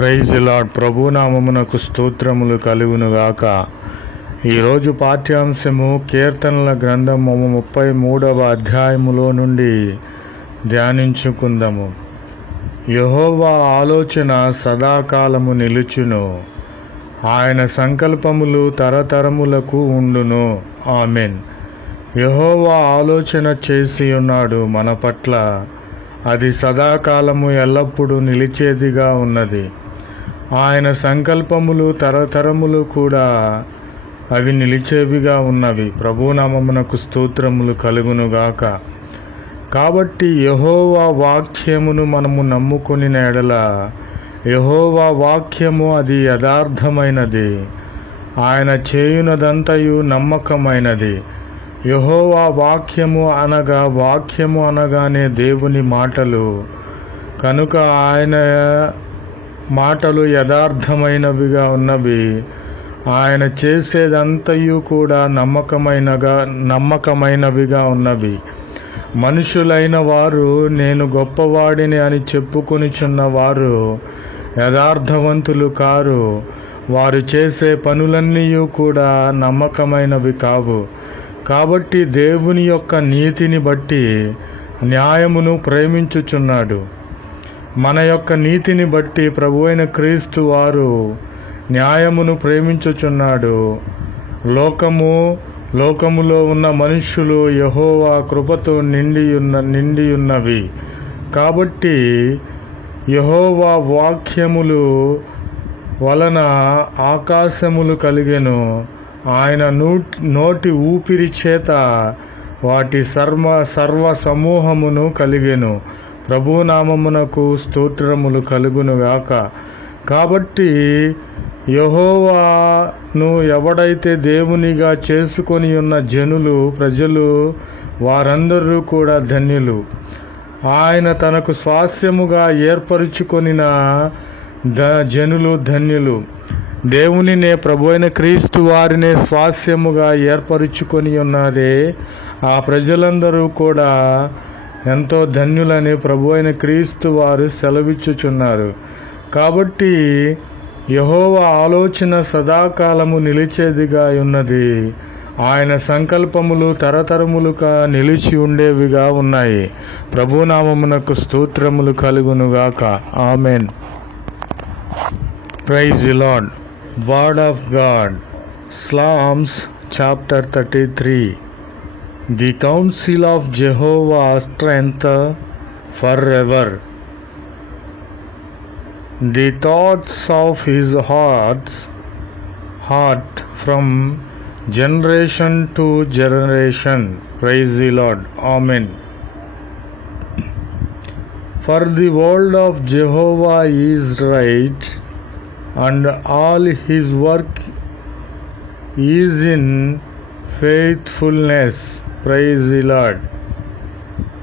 Praise lord. ప్రభునామమునకు స్తోత్రములు కలుగునుగాక. ఈరోజు పాఠ్యాంశము కీర్తనల గ్రంథము 33వ అధ్యాయములో నుండి ధ్యానించుకుందాము. యెహోవా ఆలోచన సదాకాలము నిలుచును, ఆయన సంకల్పములు తరతరములకు ఉండును. ఆమెన్. యెహోవా ఆలోచన చేసి ఉన్నాడు మన పట్ల, అది సదాకాలము ఎల్లప్పుడూ నిలిచేదిగా ఉన్నది. ఆయన సంకల్పములు తరతరములు కూడా అవి నిలిచేవిగా ఉన్నవి. ప్రభునామమునకు స్తోత్రములు కలుగునుగాక. కాబట్టి యెహోవా వాక్యమును మనము నమ్ముకొనిన ఎడల, యెహోవా వాక్యము అది యథార్థమైనది, ఆయన చేయునదంతయు నమ్మకమైనది. యెహోవా వాక్యము అనగానే దేవుని మాటలు కనుక ఆయన మాటలు యథార్థమైనవిగా ఉన్నవి. ఆయన చేసేదంతయు కూడా నమ్మకమైనవిగా ఉన్నవి. మనుషులైన వారు నేను గొప్పవాడిని అని చెప్పుకొనిచున్న వారు యథార్థవంతులు కారు. వారు చేసే పనులన్నీ కూడా నమ్మకమైనవి కావు. కాబట్టి దేవుని యొక్క నీతిని బట్టి న్యాయమును ప్రేమించుచున్నాడు. మన యొక్క నీతిని బట్టి ప్రభువైన క్రీస్తు వారు న్యాయమును ప్రేమించుచున్నాడు. లోకములో ఉన్న మనుష్యులు యెహోవా కృపతో నిండియున్నవి. కాబట్టి యెహోవా వాక్యములు వలన ఆకాశములు కలిగెను. ఆయన నోటి ఊపిరి చేత వాటి సర్వ సమూహమును కలిగెను. ప్రభునామమునకు స్తోత్రములు కలుగునుగాక. కాబట్టి యెహోవాను ఎవడైతే దేవునిగా చేసుకొని ఉన్న ప్రజలు వారందరూ కూడా ధన్యులు. ఆయన తనకు స్వాస్యముగా ఏర్పరచుకొనిన జనులు ధన్యులు. దేవునినే, ప్రభువైన క్రీస్తు వారినే స్వాస్యముగా ఏర్పరచుకొని ఉన్నారే ఆ ప్రజలందరూ కూడా ఎంతో ధన్యులని ప్రభువైన క్రీస్తు వారు సెలవిచ్చుచున్నారు. కాబట్టి యెహోవా ఆలోచన సదాకాలము నిలిచేదిగా ఉన్నది. ఆయన సంకల్పములు తరతరములుగా నిలిచి ఉండేవిగా ఉన్నాయి. ప్రభునామమునకు స్తోత్రములు కలుగునుగాక. Amen. Praise the Lord. Word of God. Psalms chapter 33. The counsel of Jehovah strength forever. The thoughts of his heart from generation to generation. Praise the Lord. Amen. For the word of Jehovah is right, and all his work is in faithfulness. Praise the Lord.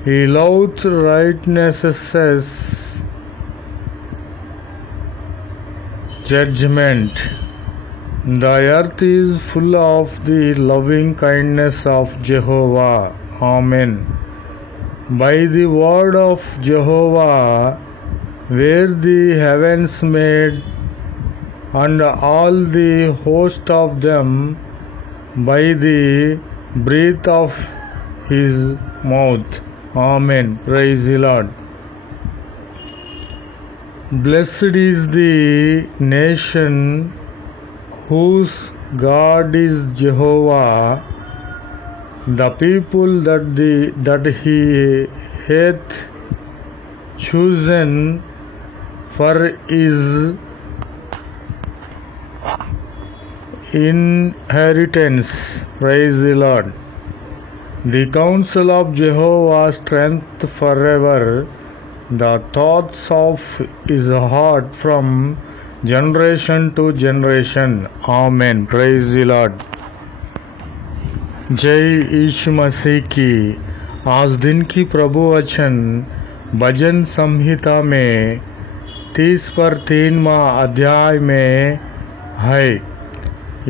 He loveth righteousness, judgment. The earth is full of the loving kindness of Jehovah. Amen. By the word of Jehovah were the heavens made, and all the host of them by the breath of his mouth. Amen. Praise the Lord. Blessed is the nation whose God is Jehovah, the people that he hath chosen for his inheritance. Praise the Lord. The counsel of Jehovah strength forever, the thoughts of his heart from generation to generation. Amen. Praise the Lord. जय यीशु मसीह की। आज दिन की प्रभु वचन भजन संहिता में 30 अध्याय में है।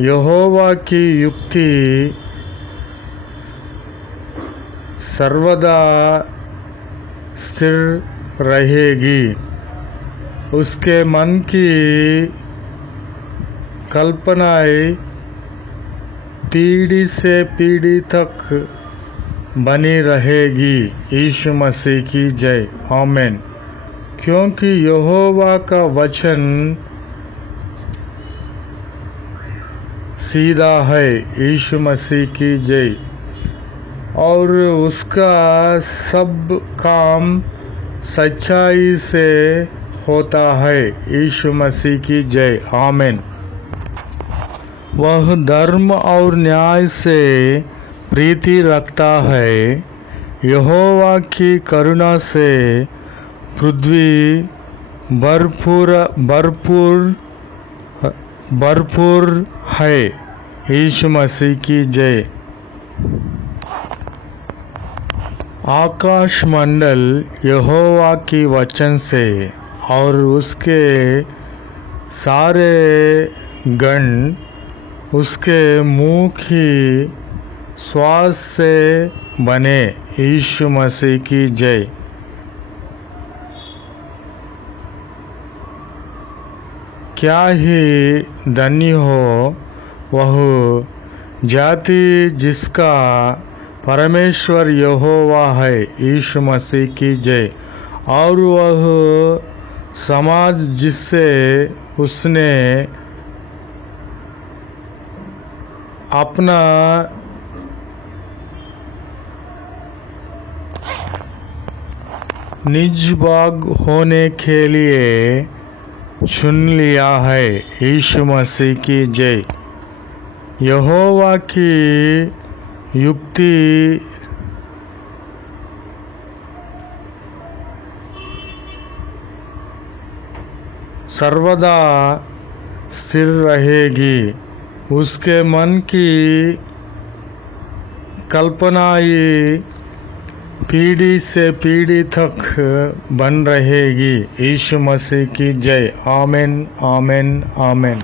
यहोवा की युक्ति सर्वदा स्थिर रहेगी। उसके मन की कल्पनाएं पीढ़ी से पीढ़ी तक बनी रहेगी। यीशु मसीह की जय। आमीन। क्योंकि यहोवा का वचन सीधा है। यीशु मसीह की जय। और उसका सब काम सच्चाई से होता है। यीशु मसीह की जय। आमीन। वह धर्म और न्याय से प्रीति रखता है। यहोवा की करुणा से पृथ्वी भरपूर है। यीशु मसीह की जय। आकाश मंडल यहोवा की वचन से और उसके सारे गण उसके मुँह की श्वास से बने। यीशु मसीह की जय। क्या ही धन्य हो वह जाति जिसका परमेश्वर यहोवा है। यीशु मसीह की जय। और वह समाज जिससे उसने अपना निज भाग होने के लिए चुन लिया है। यीशु मसीह की जय। यहोवा की युक्ति सर्वदा स्थिर रहेगी। उसके मन की कल्पनाएं पीढ़ी से पीढ़ी तक बन रहेगी। यीशु मसीह की जय। आमीन, आमीन, आमीन।